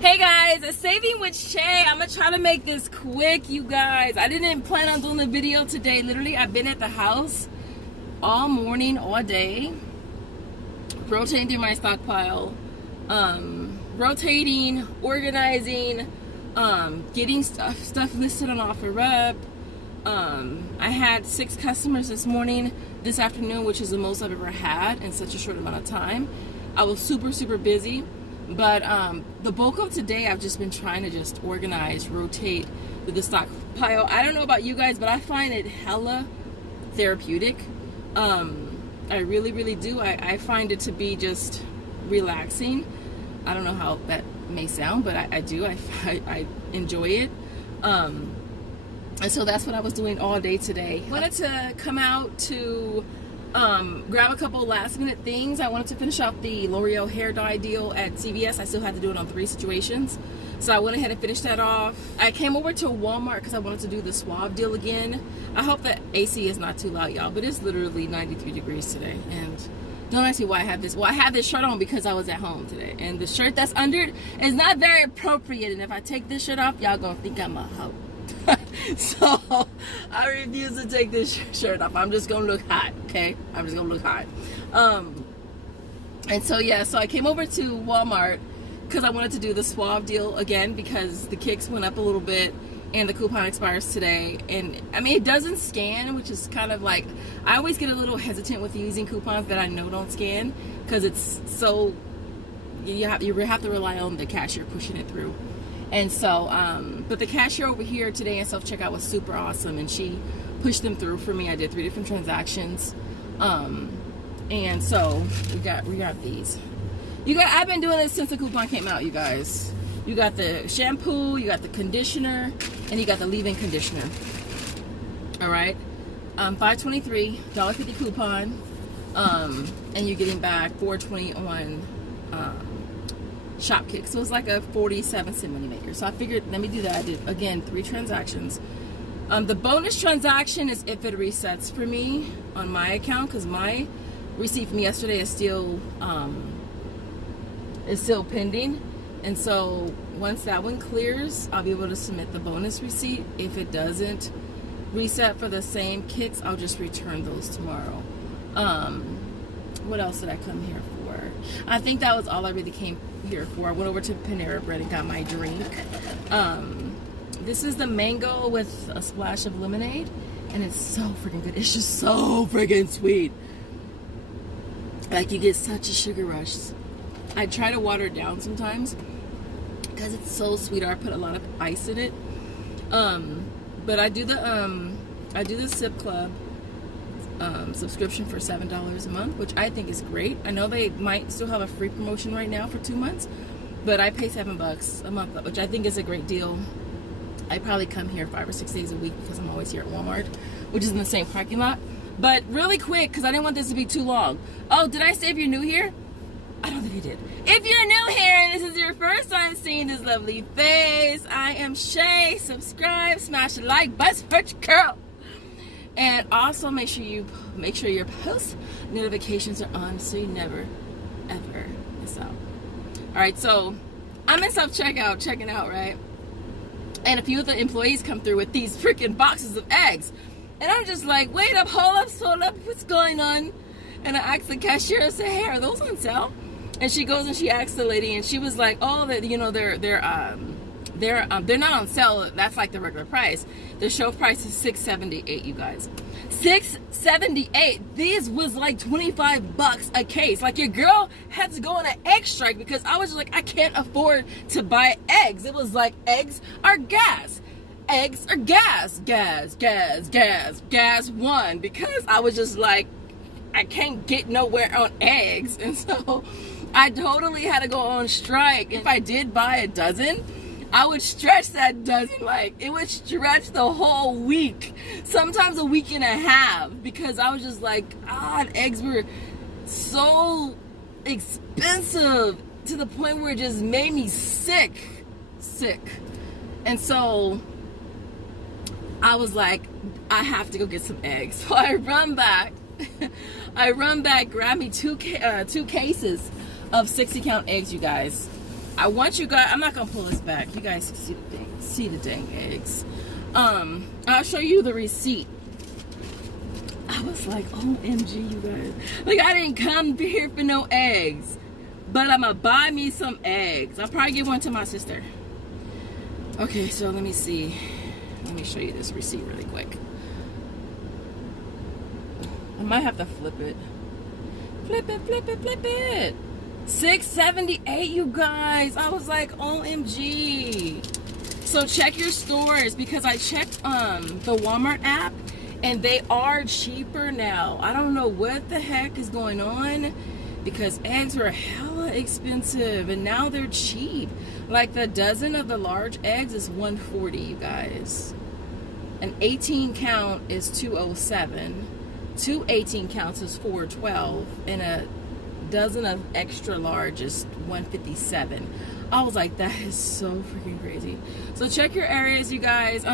Hey guys, it's Saving with Shay. I'm gonna try to make this quick, you guys. I didn't plan on doing the video today. Literally, I've been at the house all morning, all day, rotating through my stockpile, rotating, organizing, getting stuff listed on OfferUp. I had 6 customers this morning, this afternoon, which is the most I've ever had in such a short amount of time. I was super busy. But the bulk of today, I've just been trying to just organize, rotate with the stockpile. I don't know about you guys, but I find it hella therapeutic. I really do. I find it to be just relaxing. I don't know how that may sound, but I do. I enjoy it. And so that's what I was doing all day today. I wanted to come out to grab a couple last minute things. I wanted to finish off the L'Oreal hair dye deal at CVS. I still had to do it on 3 situations, so I went ahead and finished that off. I came over to Walmart because I wanted to do the swab deal again. I hope that AC is not too loud, y'all, but it's literally 93 degrees today. And don't ask me why I have this. Well, I have this shirt on because I was at home today, and the shirt that's under it is not very appropriate, and if I take this shirt off, y'all gonna think I'm a hoe. So I refuse to take this shirt off. I'm just gonna look hot, okay? I'm just gonna look hot. And so yeah, so I came over to Walmart because I wanted to do the swab deal again because the kicks went up a little bit and the coupon expires today. And I mean, it doesn't scan, which is kind of like, I always get a little hesitant with using coupons that I know don't scan because it's so, you have to rely on the cashier pushing it through. And so, but the cashier over here today in self-checkout was super awesome, and she pushed them through for me. I did 3 different transactions, and so we got these. You guys, I've been doing this since the coupon came out, you guys. You got the shampoo, you got the conditioner, and you got the leave-in conditioner. All right, $5.23, $1.50 coupon, and you're getting back $4.20 on Shopkick, so it's like a 47-cent money maker. So I figured, let me do that. I did again 3 transactions. The bonus transaction is if it resets for me on my account, because my receipt from yesterday is still pending, and so once that one clears, I'll be able to submit the bonus receipt. If it doesn't reset for the same kicks, I'll just return those tomorrow. What else did I come here for? I think that was all I really came here for. I went over to Panera Bread and got my drink. This is the mango with a splash of lemonade, and it's so freaking good. It's just so freaking sweet. Like, you get such a sugar rush. I try to water it down sometimes because it's so sweet, or I put a lot of ice in it. But I do the Sip Club subscription for $7 a month, which I think is great. I know they might still have a free promotion right now for 2 months, but I pay $7 a month, which I think is a great deal. I probably come here 5 or 6 days a week because I'm always here at Walmart, which is in the same parking lot. But really quick, because I didn't want this to be too long. Oh, did I say if you're new here? I don't think I did. If you're new here and this is your first time seeing this lovely face, I am Shay. Subscribe, smash the like button, girl. And also make sure your post notifications are on so you never ever miss out. Alright, so I'm in self-checkout, checking out, right? And a few of the employees come through with these freaking boxes of eggs. And I'm just like, wait up, hold up, what's going on? And I asked the cashier, I said, hey, are those on sale? And she goes and she asks the lady, and she was like, oh, they're not on sale. That's like the regular price. The show price is $6.78, you guys. $6.78. These was like $25 a case. Like, your girl had to go on an egg strike because I was just like, I can't afford to buy eggs. It was like, eggs are gas. Eggs are gas. Gas one. Because I was just like, I can't get nowhere on eggs. And so I totally had to go on strike. If I did buy a dozen, I would stretch that dozen, like, it would stretch the whole week, sometimes a week and a half, because I was just like, eggs were so expensive to the point where it just made me sick. And so I was like, I have to go get some eggs. So I run back, grab me two cases of 60-count eggs, you guys. I want you guys, I'm not gonna pull this back. You guys can see the dang eggs. I'll show you the receipt. I was like, OMG, you guys. Like, I didn't come here for no eggs. But I'm gonna buy me some eggs. I'll probably give one to my sister. Okay, so let me see. Let me show you this receipt really quick. I might have to flip it. Flip it, flip it, flip it. $6.78, you guys. I was like, OMG. So check your stores, because I checked the Walmart app and they are cheaper now. I don't know what the heck is going on, because eggs were hella expensive and now they're cheap. Like the dozen of the large eggs is $140, you guys. An 18 count is $207. 2 18 counts is $412, and a dozen of extra large is $157. I was like, that is so freaking crazy. So check your areas, you guys.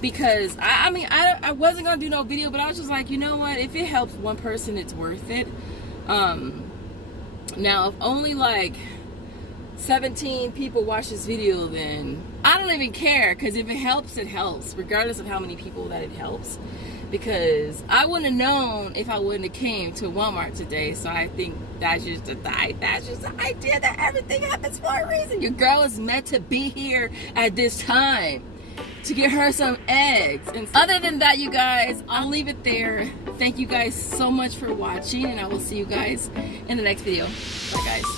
Because I mean, I wasn't gonna do no video, but I was just like, you know what, if it helps one person, it's worth it. Now if only like 17 people watch this video, then I don't even care, because if it helps, it helps, regardless of how many people that it helps. Because I wouldn't have known if I wouldn't have came to Walmart today. So I think that's just the idea that everything happens for a reason. Your girl is meant to be here at this time to get her some eggs. And other than that, you guys, I'll leave it there. Thank you guys so much for watching, and I will see you guys in the next video. Bye, guys.